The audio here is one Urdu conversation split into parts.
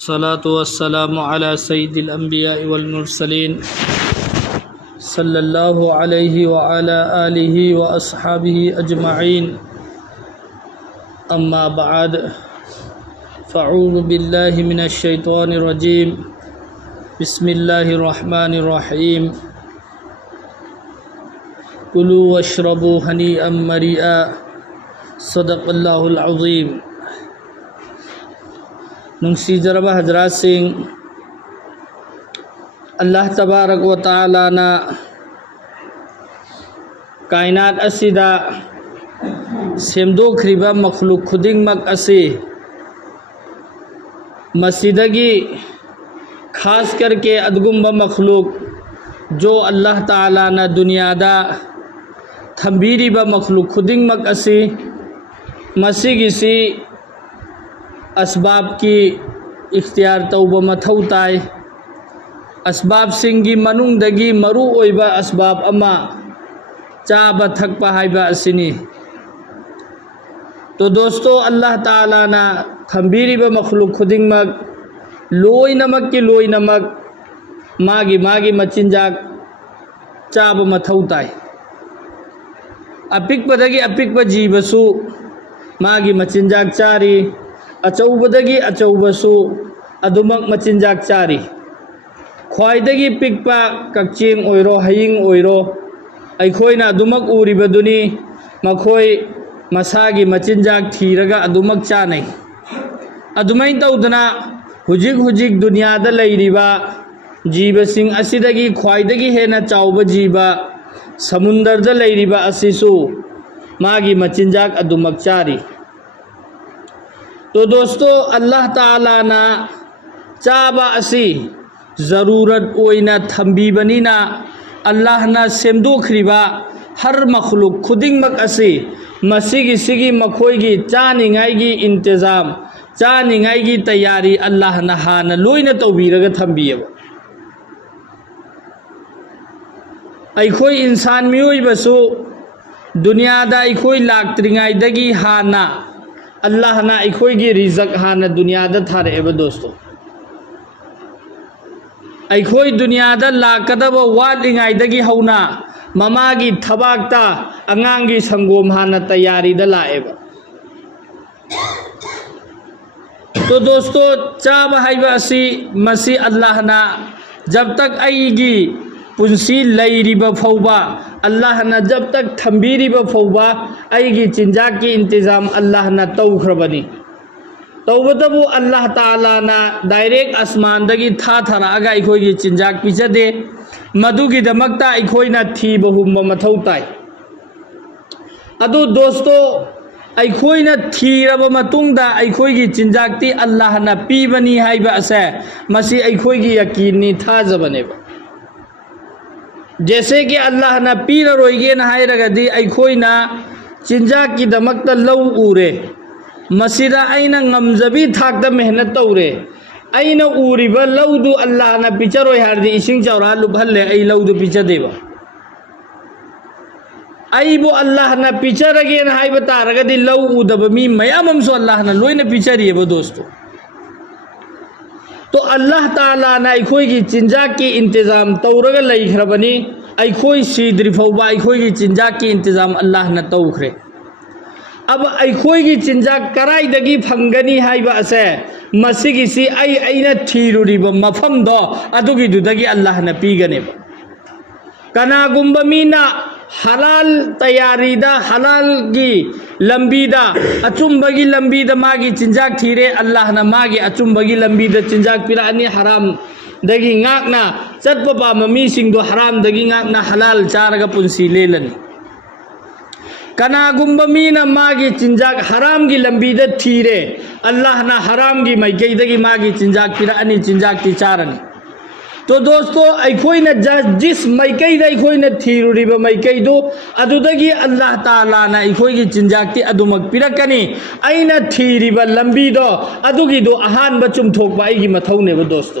الصلاة والسلام على سيد الأنبياء والمرسلين صلى الله عليه وعلى آله وأصحابه أجمعين أما بعد فأعوذ بالله من الشيطان الرجيم بسم الله الرحمن الرحيم كلوا واشربوا هنيئا مريئا صدق الله العظيم ننسی جربہ حضرات سنگھ اللہ تبارک و تعالی نا کائنات اسیدہ سیمدوکھریبہ مخلوق خدنگمک اسی مسیدگی خاص کر کے ادگمبہ مخلوق جو اللہ تعالی نا دنیا دا تھمبیری با مخلوق خدنگمک اسی مسیگی اسباب کی اختیار توبہ متھو تائے اسباب سنگی منونگ دگی مرو اویبا اسباب اما چابا تھک پہائیبا اسنی تو دوستو اللہ تعالیٰ نا تھمبیری با مخلوق خدنگ مگ لوئی نمک کی لوئی نمک ماگی مچنجاک چابا متھو تائے اپک پا دگی اپک پا جیبسو ماگی مچنجاک چاری اچوبدگی اچوبسو ادمک مچنجاک چاری خوائدگی پکپا ککچینگ اویرو ہینگ اویرو ایکھوئینا ادمک اوری بدونی مکھوئی مساگی مچنجاک تھیرگا ادمک چانئی ادمین تودنا ہجک دنیا دا لیریبا جیب سنگ اسیدگی خوائدگی ہے نا چاوب جیبا سمندر دا لیریبا اسیسو ماگی مچنجاک ادمک چاری تو دوستو اللہ تعالیٰ نا چابا اسی ضرورت اوینا تھمبی بنینا اللہ نا سیمدوکھریبا ہر مخلوق خدنگ مک اسی مسیگی مکھوئی گی چاننگائی گی انتظام چاننگائی گی تیاری اللہ نا ہانا لوئینا توبیرگا تھمبیبا ایکھوئی انسان میوئی بسو دنیا دا ایکھوئی لاکترنگائی دگی ہانا اللہ نا ایکھوئی گی رزق ہانا دنیا دا تھا رہے با دوستو ایکھوئی دنیا دا لاکدہ با وادنگائی دگی ہونا مما گی تھباکتا انگانگی سنگوم ہانا تیاری دا لائے با تو دوستو چاہ بہائی با اسی مسیح اللہ نا جب تک آئی گی پنسی لیری با فوبا اللہ نا جب تک تھمبیری با فوبا آئی گی چنجاک کی انتظام اللہ نا توخر بنی توبتبو اللہ تعالی نا ڈائریکٹ اسمان دگی تھا تھرا اگا ایکھوئی گی چنجاک پیچھا دے مدو کی دمکتا ایکھوئی نا تھی بہم متھوتائی ادو دوستو ایکھوئی نا تھی رب متنگ دا ایکھوئی گی چنجاک تی اللہ نا پی بنی ہائی با اسے مسیح ایکھوئی گی یقینی تھا زبنے با جیسے کہ اللہ نا پیر روئی گے نہائی رگا دی ایکھوئی نا چنجاک کی دمکتا لو اورے مسیرہ اینا غمزبی تھاکتا محنت تورے اینا اوری با لو دو اللہ نا پیچھا روئی ہار دی اشنگ چاورا لبھل لے ای لو دو پیچھا دے با ای بو اللہ نا پیچھا رگے نہائی بتا رگا دی لو او دب می میام ہمسو اللہ نا لوئی نا پیچھا ریے با دوستو تو اللہ تعالیٰ نا ایکھوئی کی چنجاک کی انتظام تورگا لئیکھر بنی ایکھوئی سیدری فوبا ایکھوئی کی چنجاک کی انتظام اللہ نا توکھرے اب ایکھوئی کی چنجاک کرائی دگی پھنگنی ہائی با اسے مسیگی سی اینا تھیرو ری با مفم دو ادو کی دو دگی اللہ نا پیگنے با کنا گمبمینا حلال تیاری دا حلال کی لمبی دا اچمبگی لمبی دا ماگی چنجاک تھیرے اللہ نا ماگی اچمبگی لمبی دا چنجاک پیرانی حرام دگی ngakna چت پا ممی سنگ دو حرام دگی ngakna حلال چارگا پنسی لے لنی کنا گمبمینا ماگی چنجاک حرام کی لمبی دا تھیرے اللہ نا حرام کی ماگی دگی ماگی چنجاک پیرانی چنجاک تی چارنی تو دوستو ایکھوئی نا جس مائکئی دا ایکھوئی نا تھیرو ریبا مائکئی دو ادو دگی اللہ تعالیٰ نا ایکھوئی کی چنجاک تی ادو مک پیرکنی اینا تھیریبا لمبی دو ادو کی دو اہان بچم تھوک با ایگی متھونے با دوستو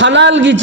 halal gi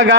aga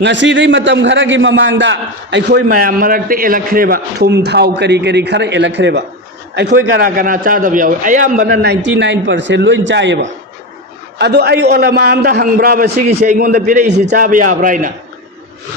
ngasi matam khara ki mamangda akhoi mayam marakte elakhreba thum thau kari khara elakhreba akhoi kana chadab yaw ayambana 99% loin chayeba ado ai olama amda hangbra ba sigi se ingonda pire isi chaba ya braina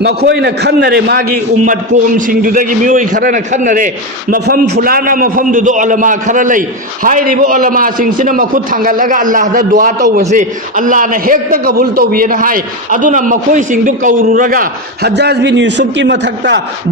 مخوꯏꯅ ꯈꯟꯅꯔꯦ ꯃꯥꯒꯤ ꯎꯝꯃꯠ ꯀꯣꯝꯁꯤꯡꯗꯨꯗꯒꯤ ꯃꯤꯑꯣꯏ ꯈꯔꯅ ꯈꯟꯅꯔꯦ ꯃꯐꯝ ꯐꯨꯂꯥꯅ ꯃꯐꯝꯗꯨꯗ ꯑꯣꯂꯃꯥ ꯈꯔ ꯂꯩ ꯍꯥꯏꯔꯤꯕ ꯑꯣꯂꯃꯥꯁꯤꯡꯁꯤꯅ ꯃꯈꯨꯠ ꯊꯥꯡꯒꯠꯂꯒ ꯑꯜꯂꯥꯍꯗ ꯗꯨઆ ꯇꯧꯕꯁꯤ ꯑꯜꯂꯥꯍꯅ ꯍꯦꯛꯇ ꯀꯕꯨꯜ ꯇꯧꯕꯤꯌꯦꯅ ꯍꯥꯏ ꯑꯗꯨꯅ ꯃꯈꯣꯏꯁꯤꯡꯗꯨ ꯀꯧꯔꯨꯔꯒ ꯍꯖ꯭ꯖꯥꯖ ꯕꯤꯟ ꯌꯨꯁꯨꯐꯀꯤ ꯃꯊꯛꯇ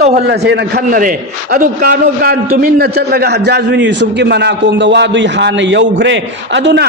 ꯇꯧꯍꯜꯂꯁꯦꯅ ꯈꯟꯅꯔꯦ ꯑꯗꯨ ꯀꯥꯅꯣ ꯀꯥꯟ ꯇꯨꯃꯤꯟꯅ ꯆꯠꯂꯒ ꯍꯖ꯭ꯖꯥꯖ ꯕꯤꯟ ꯌꯨꯁꯨꯐꯀꯤ ꯃꯅꯥꯀꯣꯡꯗ ꯋꯥꯗꯨ ꯍꯥꯟꯅ ꯌꯧꯈ꯭ꯔꯦ ꯑꯗꯨꯅ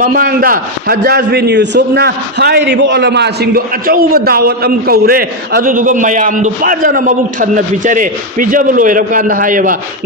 ꯃꯃꯥꯡꯗ ꯍꯖ꯭ꯖꯥꯖ ꯕꯤꯟ ꯌꯨꯁꯨꯐꯅ ꯍꯥꯏꯔꯤꯕ ꯑꯣꯂꯃꯥꯁꯤꯡꯗꯨ ꯑꯆꯧꯕ ꯗꯥꯋꯠ ꯑꯃ ꯀꯧꯔꯦ ꯑꯗꯨꯗꯨꯒ ꯃꯌꯥꯝꯗꯨ ꯐꯖꯅ ꯃꯕꯨꯛ ꯊꯟꯅ ꯄꯤꯖꯔꯦ ꯄꯤꯖꯕ ꯂꯣꯏꯔꯀꯥꯟꯗ ꯍꯥꯏꯌꯦꯕ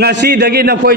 ꯉꯁꯤꯗꯒꯤ ꯅꯈꯣꯏ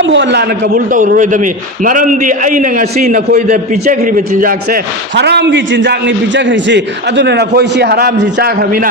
ꯑꯃꯐꯥꯎ ꯑꯜꯂꯥꯍꯅ ꯀꯕꯨꯜ ꯇꯧꯔꯔꯣꯏꯗꯃꯤ ꯃꯔꯝꯗꯤ ꯑꯩꯅ ꯉꯁꯤ ꯅꯈꯣꯏꯗ ꯄꯤꯖꯈ꯭ꯔꯤꯕ ꯆꯤꯟꯖꯥꯛꯁꯦ ꯍꯔꯥꯝꯒꯤ ꯆꯤꯟꯖꯥꯛꯅꯤ ꯄꯤꯖꯈ꯭ꯔꯤꯁꯤ ꯑꯗꯨꯅ ꯅꯈꯣꯏꯁꯤ ꯍꯔꯥꯝꯁꯤ ꯆꯥꯈ꯭ꯔꯕꯅꯤ나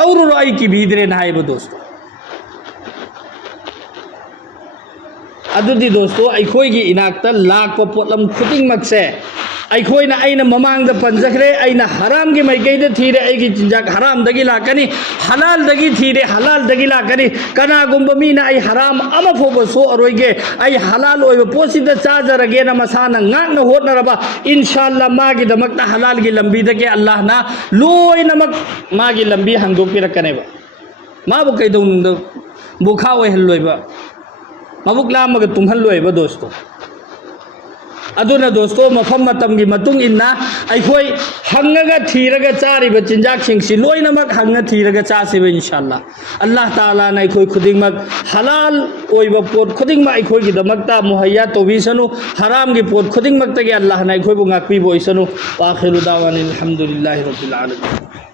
ꯇꯧꯔꯨꯔꯣ ꯑꯩ ꯀꯤꯕꯤꯗ꯭ꯔꯦꯅ ꯍꯥꯏꯕ ꯗꯣꯁꯇꯣ ꯑꯗꯨꯗꯤ ꯗꯣꯁꯇꯣ ꯑꯩꯈꯣꯏꯒꯤ ꯏꯅꯥꯛꯇ ꯂꯥꯛꯄ ꯄꯣꯠꯂꯝ ꯈꯨꯗꯤꯡꯃꯛꯁꯦ ꯑꯩꯅ ꯃꯃꯥꯡꯗ ꯄꯟꯖꯈ꯭ꯔꯦ ꯑꯩꯅ ꯍꯔꯥꯝꯒꯤ ꯃꯥꯏꯀꯩꯗ ꯊꯤꯔꯦ ꯑꯩꯒꯤ ꯆꯤꯟꯖꯥꯛ ꯍꯔꯥꯝꯗꯒꯤ ꯂꯥꯛꯀꯅꯤ ꯍꯂꯥꯜꯗꯒꯤ ꯊꯤꯔꯦ ꯍꯂꯥꯜꯗꯒꯤ ꯂꯥꯛꯀꯅꯤ ꯀꯅꯥꯒꯨꯝꯕ ꯃꯤꯅ ꯑꯩ ꯍꯔꯥꯝ ꯑꯃ ꯐꯥꯎꯕ ꯁꯣꯛꯑꯔꯣꯏꯒꯦ ꯑꯩ ꯍꯂꯥꯜ ꯑꯣꯏꯕ ꯄꯣꯠꯁꯤꯗ ꯆꯥꯖꯔꯒꯦꯅ ꯃꯁꯥꯅ ꯉꯥꯛꯅ ꯍꯣꯠꯅꯔꯕ ꯏꯟꯁꯥꯜꯂꯥ ꯃꯥꯒꯤꯗꯃꯛꯇ ꯍꯂꯥꯜꯒꯤ ꯂꯝꯕꯤꯗꯒꯤ ꯑꯜꯂꯥꯍꯅ ꯂꯣꯏꯅꯃꯛ ꯃꯥꯒꯤ ꯂꯝꯕꯤ ꯍꯥꯡꯗꯣꯛꯄꯤꯔꯛꯀꯅꯦꯕ ꯃꯥꯕꯨ ꯀꯩꯗꯧꯅꯨꯡꯗ ꯕꯨꯈꯥ ꯑꯣꯏꯍꯜꯂꯣꯏꯕ mabuk lama ga tumhal loy ba dosto aduna dosto mafam matamgi matung inna aikhoi hangaga thiraga chari ba chinjak singsi loinamak hanga thiraga chasi ba inshallah allah taala na aikhoi khudingmak halal oiba pot khudingma aikhoi gi damakta muhayya tobisanu haram gi pot khudingmak tagi allah na aikhoi bu ngakpi boisanu wa akhiru dawan alhamdulillahi rabbil alamin